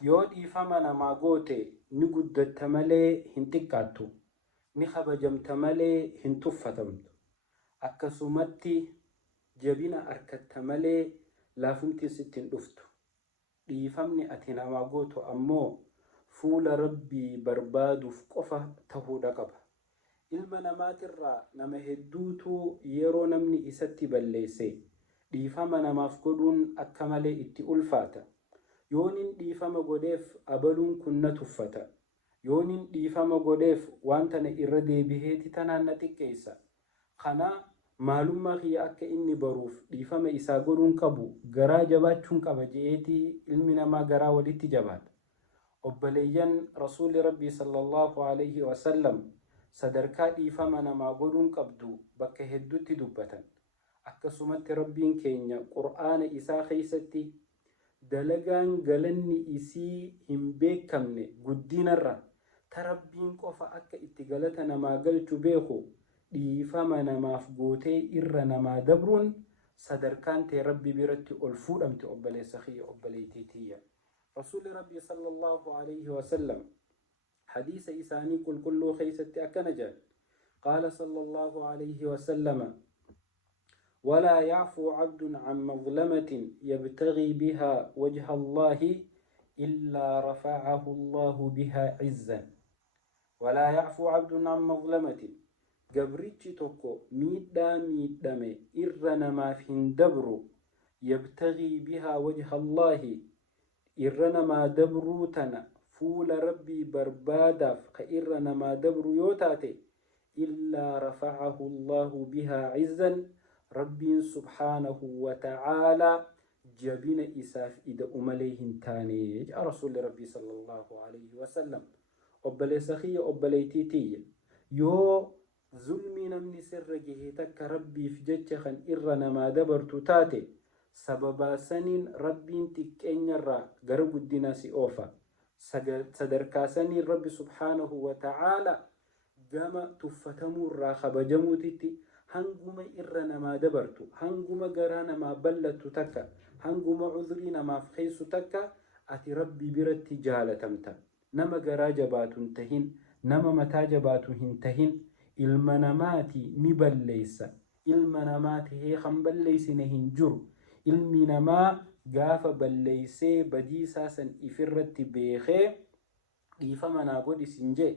yoo dhiifama namaa goote ni guddatta malee hin xiqqaattu, ni kabajamta malee hin tuffatamtu. Akkasumatti jabina argatta malee laafumti sitti hin dhuftu. Dhiifamni ati namaa gootu ammoo fuula Rabbii barbaaduuf qofa ta'uudha qaba. Ilma namaatirraa nama hedduutu yeroo namni isatti balleesse dhiifama namaaf godhuun akka malee itti ulfaata. Yoonin dhiifama godheef abaluun kun na tuffata, yoonin dhiifama godheef waan tana irra deebiheeti tanaan na xiqqeessa. Kana maalummaa kiyya akka inni baruuf dhiifama isaa godhuun qabu garaa jabaachuun qaba je'eeti ilmi namaa garaa walitti jabaata. Obboleeyyan Rasuuli Rabbii sallallahu alayhi wasallam sadarkaa dhiifama namaa godhuun qabdu bakka hedduutti dubbatan. Akkasumatti Rabbiin keenya Qur'aana isaa keessatti dalagaan galanni isii hin beekamne guddinarra ta Rabbiin qofa akka itti galata namaa galchu beeku dhiifama namaaf gootee irra namaa dabruun sadarkaan tee Rabbi biratti ol fuudhamte obboleessa kiyya obboleettii tiyya. Rasuuli Rabbii sallallahu alayhi wasallam حديث إساني كل خيست أكنجا قال صلى الله عليه وسلم ولا يعفو عبد عن مظلمة يبتغي بها وجه الله إلا رفعه الله بها عزا. ولا يعفو عبد عن مظلمة قبرتش توكو ميدامي إرنا ما فين دبرو يبتغي بها وجه الله إرنا ما دبروتنا فول ربي بربادف خيرنا ما دبر يوتاتي إلا رفعه الله بها عزا. ربي سبحانه وتعالى جبين إساف إذا أمليهن تاني جاء رسول ربي صلى الله عليه وسلم أبلي سخي أبلي تيتي يو ظلمي نمني سر جهتك ربي في جتخن إرنا ما دبر تاتي سببا سنين ربي تكين يرى قرب الدناس أوفا sadarkaasanii Rabbi subhaanahu wa ta'ala gama tuffatamuu irraa kabajamuutitti hanguma irra namaa dabartu, hanguma garaa namaa ballattu takka, hanguma cudrii namaaf keessu takka ati Rabbi biratti jaalatamta. Nama garaa jabaatu hin tahin, nama mataa jabaatu hin tahin, ilma namaati ni balleessa. Ilma namaati heekan balleessine hin jiru. Ilmi namaa gaafa balleessee badiisaa san ifirratti beekee dhiifama naa godhi sin jee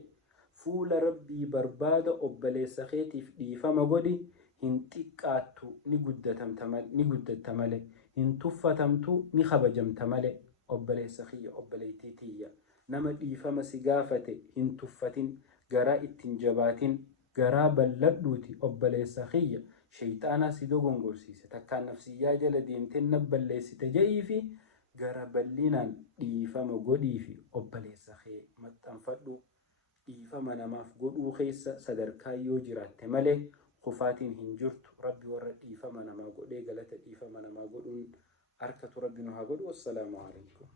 fuula Rabbii barbaada obboleessa keetiif dhiifama godhi hin xiqqaattu ni guddatta malee, hin tuffatamtu ni kabajamta malee. Obboleessa kiyya obboleettii tiyya nama dhiifama si gaafate hin tuffatin, garaa ittiin jabaatin, garaa balladhuuti obboleessa kiyya. Shayxaana si dogongorsiise takkaan nafsiyyaa jala deemtee nabballeessite je'ii fi gara bal'inaan dhiifama godhii fi obboleessa kee maxxanfadhu. Dhiifama namaaf godhuu keessa sadarkaa yoo jiraatte malee kufaatiin hin jirtu. Rabbi warra dhiifama namaa godhee galata dhiifama namaa godhuun harkatu Rabbi nu haa godhu. Wassalaamu alaikum.